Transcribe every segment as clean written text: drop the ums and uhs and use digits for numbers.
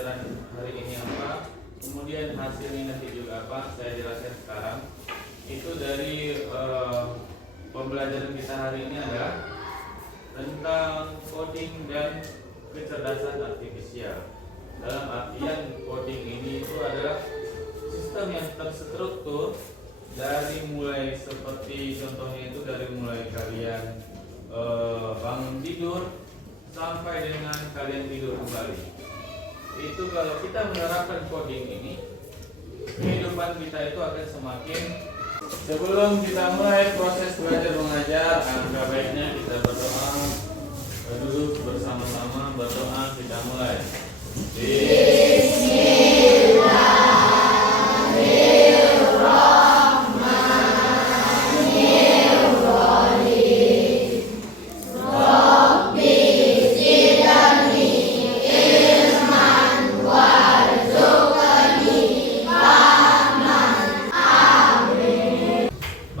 pembelajaran hari ini apa, kemudian hasilnya nanti juga apa, saya jelaskan sekarang. Itu dari pembelajaran kita hari ini adalah tentang coding dan kecerdasan artifisial. Dalam artian coding ini itu adalah sistem yang terstruktur dari mulai seperti contohnya itu dari mulai kalian bangun tidur sampai dengan kalian tidur kembali. Itu kalau kita menerapkan coding ini, kehidupan kita itu akan semakin. Sebelum kita mulai proses belajar mengajar, alangkah baiknya kita berdoa. Duduk bersama-sama berdoa, kita mulai.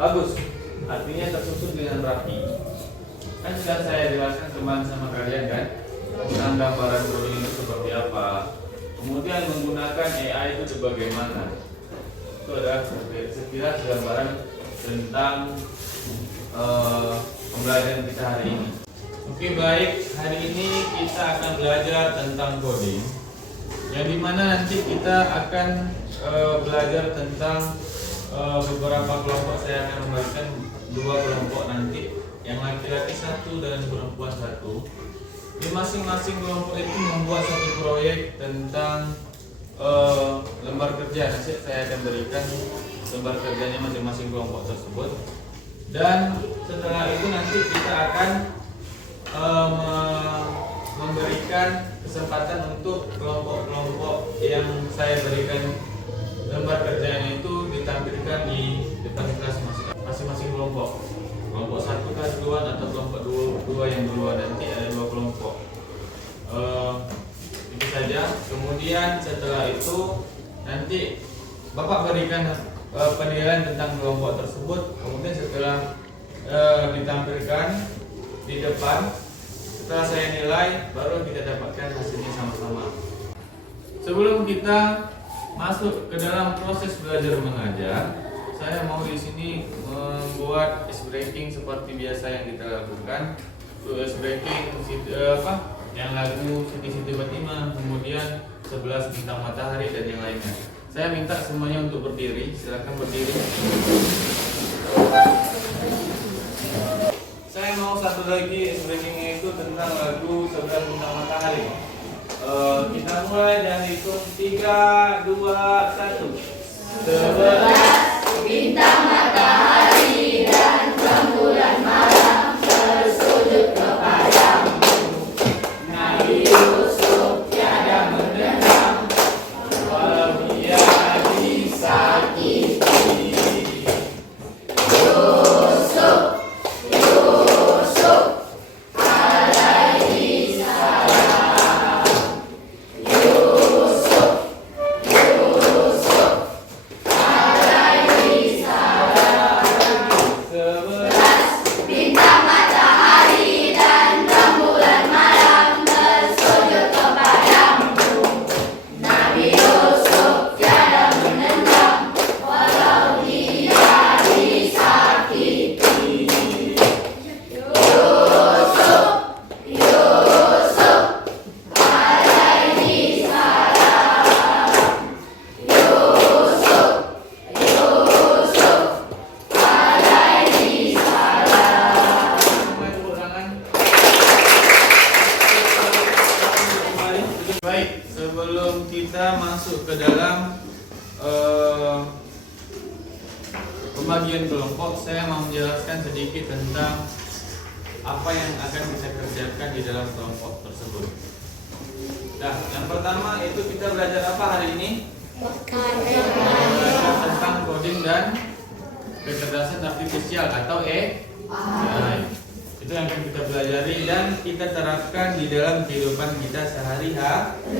Bagus, artinya tersusun dengan rapi. Kan sudah saya jelaskan kemarin sama kalian kan, tentang gambaran coding itu seperti apa. Kemudian menggunakan AI itu bagaimana. Itu adalah sekilas gambaran tentang pembelajaran kita hari ini. Oke baik, hari ini kita akan belajar tentang coding, yang dimana nanti kita akan belajar tentang beberapa kelompok. Saya akan membagikan dua kelompok nanti, yang laki-laki satu dan perempuan satu. Di masing-masing kelompok itu membuat satu proyek tentang lembar kerja. Nanti saya akan berikan lembar kerjanya masing-masing kelompok tersebut. Dan setelah itu nanti kita akan memberikan kesempatan untuk kelompok-kelompok yang saya berikan lembar kerjanya itu ditampilkan di depan kelas masing-masing kelompok. Kelompok satu kelas duluan atau kelompok dua yang duluan, nanti ada dua kelompok. Itu saja. Kemudian setelah itu nanti Bapak berikan penilaian tentang kelompok tersebut. Kemudian setelah ditampilkan di depan, setelah saya nilai, baru kita dapatkan hasilnya sama-sama. Sebelum kita masuk ke dalam proses belajar mengajar, saya mau di sini membuat ice breaking seperti biasa yang kita lakukan. Ice breaking yang lagu Siti Fatimah, kemudian 11 Bintang Matahari dan yang lainnya. Saya minta semuanya untuk berdiri, silakan berdiri. Saya mau satu lagi ice breakingnya itu tentang lagu 11 Bintang Matahari. Kita mulai dan hitung 3, 2, 1. 11 bintang matahari dan rembulan malam bersujud kepadamu. Nabi Yusuf tiada mendengar walau dia disakiti. Yusuf alaihi salam. Alaihi salam. 11 bintang matahari dan rembulan malam bersujud kepadamu. Nabi Yusuf tiada menendam walau dia disakiti. Yusuf alaihi salam. Yusuf alaihi salam. Mulai tepuk tangan. Baik, sebelum kita masuk ke dalam pembagian kelompok, saya mau menjelaskan sedikit tentang apa yang akan kita kerjakan di dalam kelompok tersebut. Nah, yang pertama itu kita belajar apa hari ini? Belajar tentang coding dan kecerdasan artifisial atau AI. Itu yang akan kita pelajari dan kita terapkan di dalam kehidupan kita sehari-hari.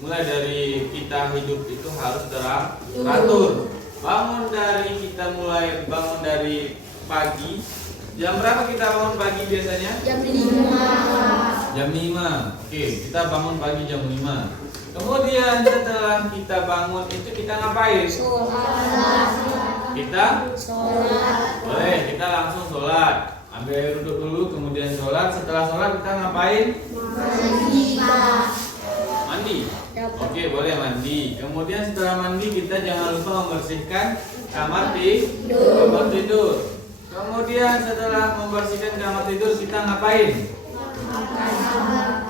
Mulai dari kita hidup itu harus teratur. Kita mulai bangun dari pagi. Jam berapa kita bangun pagi biasanya? Jam 5. Jam 5. Oke, kita bangun pagi jam 5. Kemudian setelah kita bangun itu kita ngapain? Kita boleh, kita langsung sholat. Ambil air duduk dulu, kemudian sholat. Setelah sholat kita ngapain? Mandi. Oke, boleh mandi. Kemudian setelah mandi kita jangan lupa membersihkan kamar tidur. Kemudian setelah membersihkan kamar tidur kita ngapain?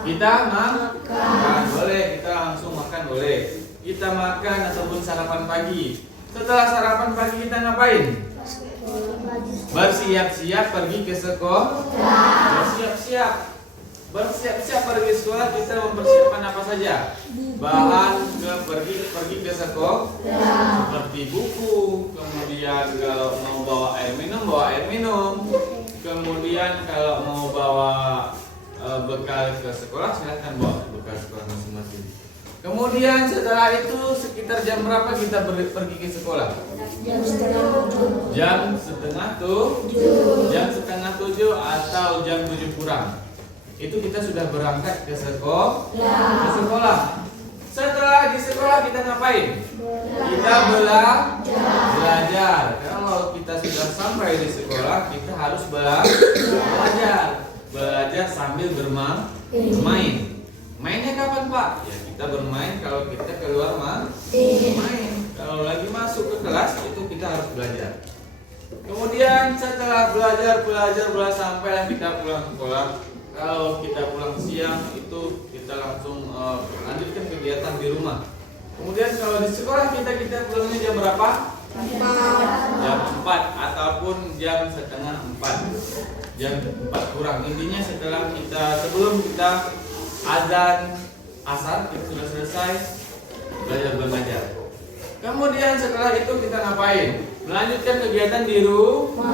Kita makan. Boleh, kita langsung makan boleh. Kita makan ataupun sarapan pagi. Setelah sarapan pagi kita ngapain? Bersiap-siap pergi ke sekolah. Bersiap-siap pergi sekolah. Kita mempersiapkan apa saja? Bahan pergi ke sekolah. Seperti buku. Kemudian kalau mau bawa air minum. Kemudian kalau mau bawa bekal ke sekolah, silahkan bawa bekal sekolah masing-masing. Kemudian setelah itu sekitar jam berapa kita pergi ke sekolah? Jam setengah tujuh atau jam 7 kurang. Itu kita sudah berangkat ke sekolah. Setelah di sekolah kita ngapain? Kita belajar. Kalau kita sudah sampai di sekolah, kita harus belajar sambil bermain. Mainnya kapan, Pak? Ya kita bermain kalau kita keluar main. Kalau lagi masuk ke kelas itu kita harus belajar. Kemudian setelah belajar sampailah kita pulang sekolah. Kalau kita pulang siang itu kita langsung lanjutkan kegiatan di rumah. Kemudian kalau di sekolah kita pulangnya jam berapa? Jam 4 ataupun jam setengah 4. Jam 4 kurang. Intinya sebelum kita azan asar kita sudah selesai belajar. Kemudian setelah itu kita ngapain? Melanjutkan kegiatan di rumah.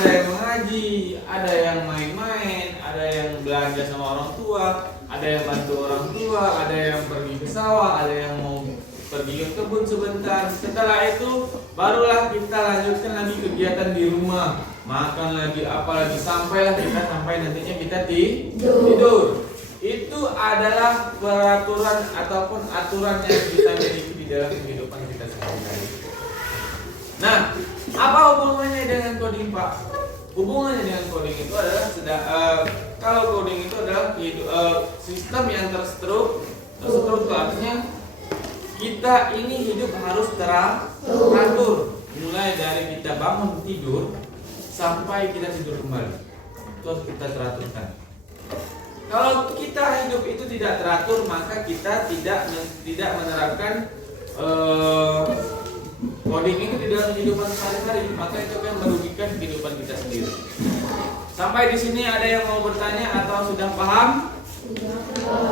Ada yang mengaji, ada yang main-main, ada yang belanja sama orang tua, ada yang bantu orang tua, ada yang pergi ke sawah, ada yang mau pergi ke kebun sebentar. Setelah itu barulah kita lanjutkan lagi kegiatan di rumah, makan lagi, apalagi sampailah kita nantinya kita tidur. Itu adalah peraturan ataupun aturan yang kita miliki di dalam kehidupan kita sehari-hari. Nah, apa hubungannya dengan coding, Pak? Hubungannya dengan coding itu adalah kalau coding itu adalah sistem yang terstruktur, artinya kita ini hidup harus teratur, mulai dari kita bangun tidur sampai kita tidur kembali. Itu harus kita teraturkan. Kalau kita hidup itu tidak teratur, maka kita tidak menerapkan coding itu di dalam kehidupan sehari-hari, maka itu akan merugikan kehidupan kita sendiri. Sampai di sini ada yang mau bertanya atau sudah paham?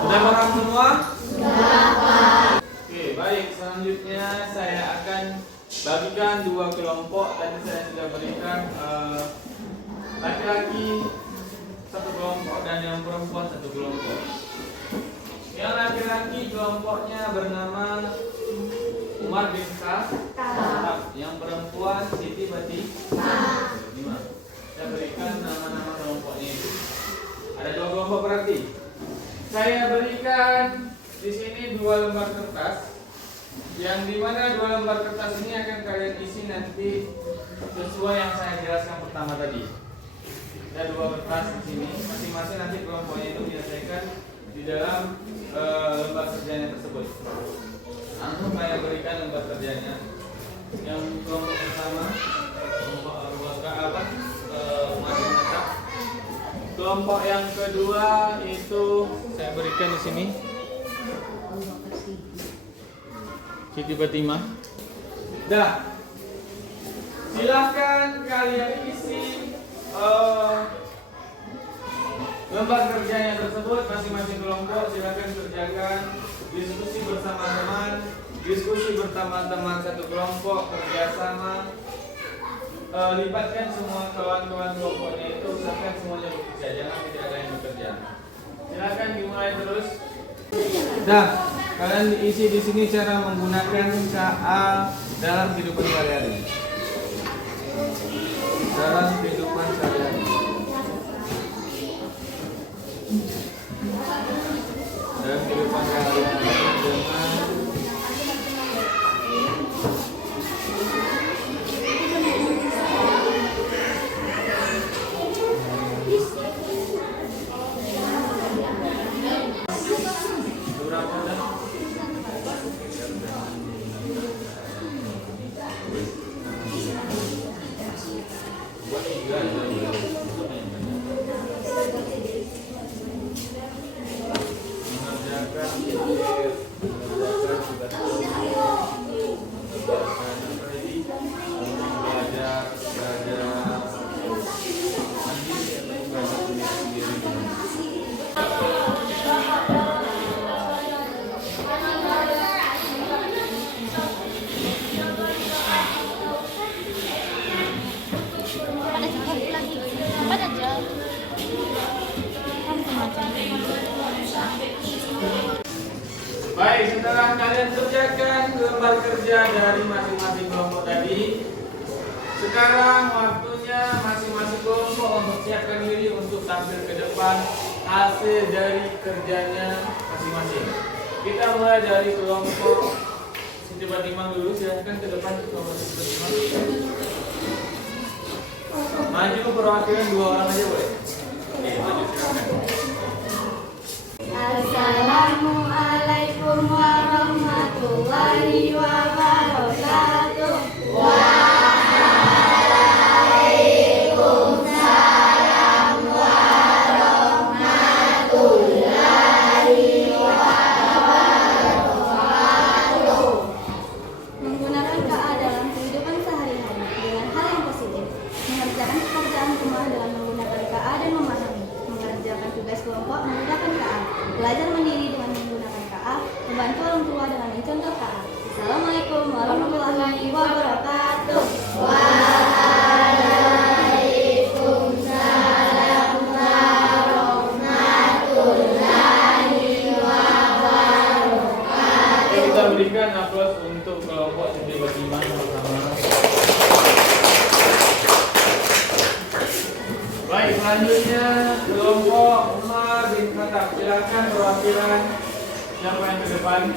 Sudah paham semua? Sudah paham. Oke, baik. Selanjutnya saya akan bagikan 2 kelompok. Tadi saya sudah berikan laki-laki 1 kelompok dan yang perempuan 1 kelompok. Yang laki-laki kelompoknya bernama Umar bin Khattab, yang perempuan Siti Fatimah. Saya berikan nama-nama kelompoknya itu. Ada 2 kelompok berarti. Saya berikan di sini 2 lembar kertas, yang dimana 2 lembar kertas ini akan kalian isi nanti sesuai yang saya jelaskan pertama tadi. Ada 2 kertas di sini, masing-masing nanti kelompoknya itu menyelesaikan di dalam lembar kerjanya tersebut. Langsung saya berikan lembar kerjanya. Yang kelompok pertama, kelompok yang kedua itu saya berikan di sini Siti Fatimah. Dah, silahkan kalian isi lembar kerjanya tersebut masing-masing kelompok. Silahkan kerjakan, diskusi bersama teman 1 kelompok, kerjasama, libatkan semua kawan-kawan kelompoknya itu, usahakan semuanya bekerja, jangan tidak ada yang bekerja. Silakan dimulai terus. Nah, kalian diisi di sini cara menggunakan KA dalam kehidupan sehari-hari. Dalam kehidupan sehari-hari. mengerjakan tugas kelompok, mengerjakan apa tadi, belajar mandiri atau belajar sendiri-sendiri. Baik, setelah kalian kerjakan lembar kerja dari masing-masing kelompok tadi, sekarang waktunya masing-masing kelompok mempersiapkan diri untuk tampil ke depan hasil dari kerjanya masing-masing. Kita mulai dari kelompok Siti Batimah dulu, silahkan ke depan kelompok Siti Batimah. Maju perwakilan 2 orang aja boleh. Oke, maju silakan. Assalamualaikum warahmatullahi wabarakatuh. Waalaikumsalam warahmatullahi wabarakatuh. Menggunakan KA dalam kehidupan sehari-hari dengan hal yang positif. Mengerjakan pekerjaan rumah dengan menggunakan KA dan memahami. Mengerjakan tugas kelompok menggunakan KA. Belajar mandiri dengan menggunakan KA, membantu orang tua dengan mencontoh KA. Assalamualaikum warahmatullahi wabarakatuh. Waalaikumsalam warahmatullahi wabarakatuh. Kita berikan aplaus untuk kelompok Siti Batimah bersama. Baik, selanjutnya kelompok Umar bin Khattab. Silakan perwakilan siapa yang ke depan?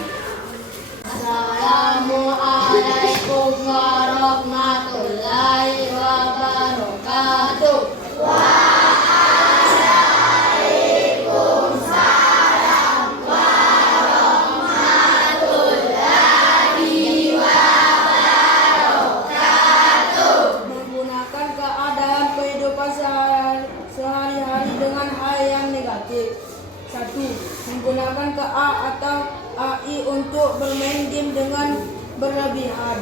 Assalamualaikum warahmatullahi wabarakatuh. Waalaikumsalam warahmatullahi wabarakatuh. Menggunakan KA dalam kehidupan sehari-hari dengan hal yang negatif. 1. Menggunakan KA atau AI untuk bermain game dengan berlebihan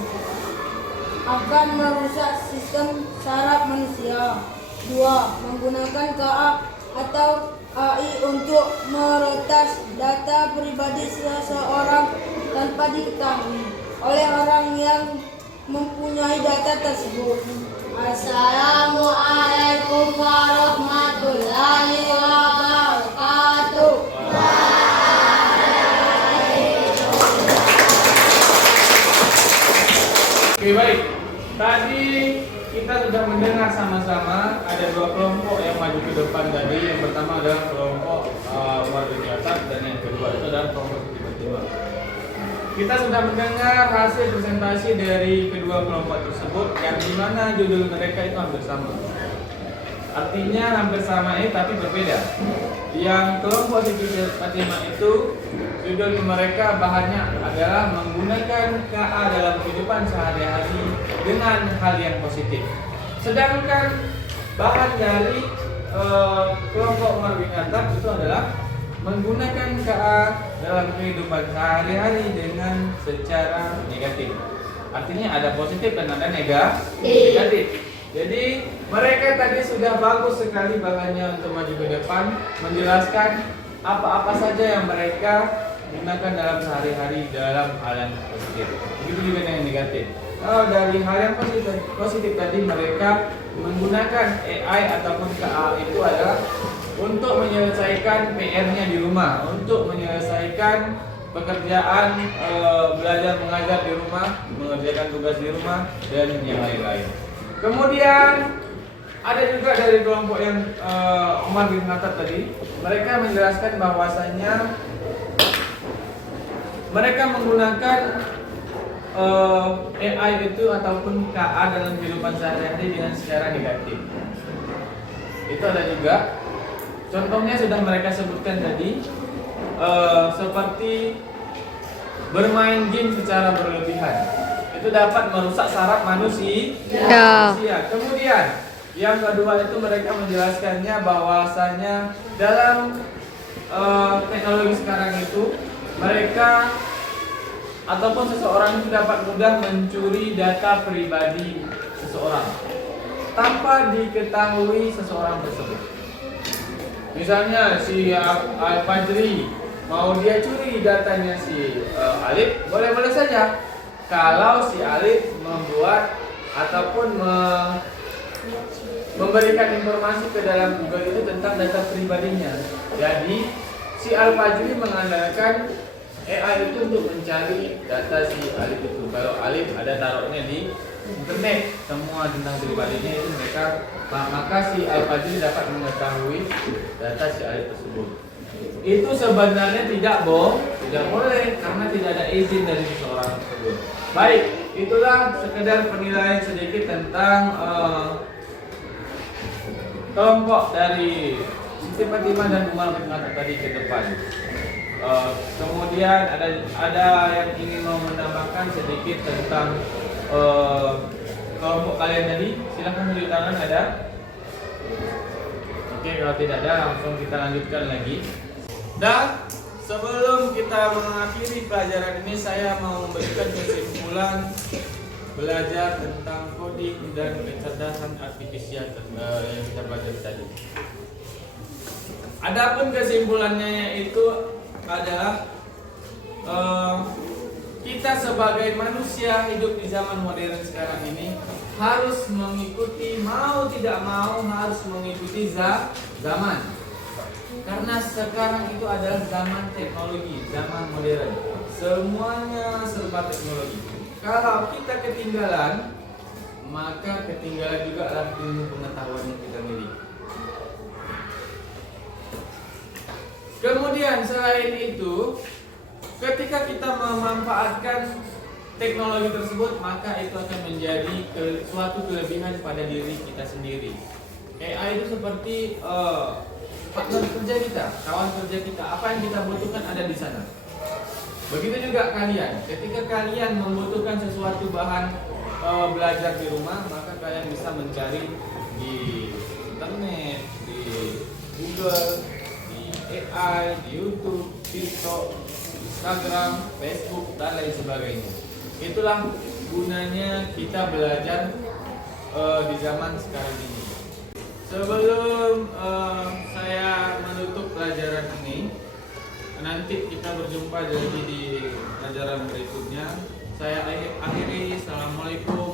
akan merusak sistem saraf manusia. 2. Menggunakan KA atau AI untuk meretas data pribadi seseorang tanpa diketahui oleh orang yang mempunyai data tersebut. Assalamualaikum warahmatullahi wabarakatuh. Oke, baik. Tadi kita sudah mendengar sama-sama ada 2 kelompok yang maju ke depan tadi. Yang pertama adalah kelompok Umar bin Khattab dan yang kedua itu adalah kelompok Siti Batimah. Kita sudah mendengar hasil presentasi dari kedua kelompok tersebut yang dimana judul mereka itu hampir sama. Artinya hampir sama tapi berbeda. Yang kelompok Siti Batimah itu judul mereka bahannya adalah menggunakan KA dalam kehidupan sehari-hari dengan hal yang positif. Sedangkan bahan dari kelompok Umar bin Khattab itu adalah menggunakan KA dalam kehidupan sehari-hari dengan secara negatif. Artinya ada positif dan ada negatif. Jadi mereka tadi sudah bagus sekali bahannya untuk maju ke depan, menjelaskan apa-apa saja yang mereka gunakan dalam sehari-hari dalam hal yang positif. Begitu juga yang negatif. Kalau dari hal yang positif tadi mereka menggunakan AI ataupun KA itu adalah untuk menyelesaikan PR-nya di rumah, untuk menyelesaikan pekerjaan belajar mengajar di rumah, mengerjakan tugas di rumah dan yang lain-lain. Kemudian ada juga dari kelompok yang Umar bin Khattab tadi, mereka menjelaskan bahwasannya mereka menggunakan AI itu ataupun KA dalam kehidupan sehari-hari dengan secara negatif. Itu ada juga. Contohnya sudah mereka sebutkan tadi, seperti bermain game secara berlebihan. Itu dapat merusak saraf manusia. Kemudian yang kedua itu mereka menjelaskannya bahwasanya dalam teknologi sekarang itu mereka ataupun seseorang itu dapat mudah mencuri data pribadi seseorang tanpa diketahui seseorang tersebut. Misalnya si Al-Fajri mau dia curi datanya si Alif, boleh-boleh saja. Kalau si Alif membuat ataupun memberikan informasi ke dalam Google itu tentang data pribadinya. Jadi si Al-Fajri mengandalkan AI itu untuk mencari data si Alif itu. Kalau Alif ada taruhnya di internet semua tentang pribadinya itu mereka, maka si Al-Fajri dapat mengetahui data si Alif tersebut. Itu sebenarnya tidak boleh karena tidak ada izin dari seseorang tersebut. Baik, itulah sekedar penilaian sedikit tentang kelompok dari Siti Fatimah dan Umar bin Khattab tadi ke depan. Kemudian ada yang ingin mau menambahkan sedikit tentang kelompok kalian tadi, silahkan tunjuk tangan. Ada? Oke, kalau tidak ada langsung kita lanjutkan lagi. Dan sebelum kita mengakhiri pelajaran ini, saya mau memberikan kesimpulan belajar tentang coding dan kecerdasan artifisial yang kita pelajari tadi. Adapun kesimpulannya itu adalah kita sebagai manusia hidup di zaman modern sekarang ini harus mengikuti, mau tidak mau harus mengikuti zaman. Karena sekarang itu adalah zaman teknologi, zaman modern. Semuanya serba teknologi. Kalau kita ketinggalan, maka ketinggalan juga adalah ilmu pengetahuan yang kita miliki. Kemudian selain itu, ketika kita memanfaatkan teknologi tersebut, maka itu akan menjadi suatu kelebihan pada diri kita sendiri. AI itu seperti partner kerja kita, kawan kerja kita. Apa yang kita butuhkan ada di sana. Begitu juga kalian. Ketika kalian membutuhkan sesuatu bahan belajar di rumah, maka kalian bisa mencari di internet, di Google, di AI, di YouTube, TikTok, Instagram, Facebook, dan lain sebagainya. Itulah gunanya kita belajar di zaman sekarang ini. Sebelum saya menutup pelajaran ini, nanti kita berjumpa lagi di pelajaran berikutnya. Saya akhiri. Assalamualaikum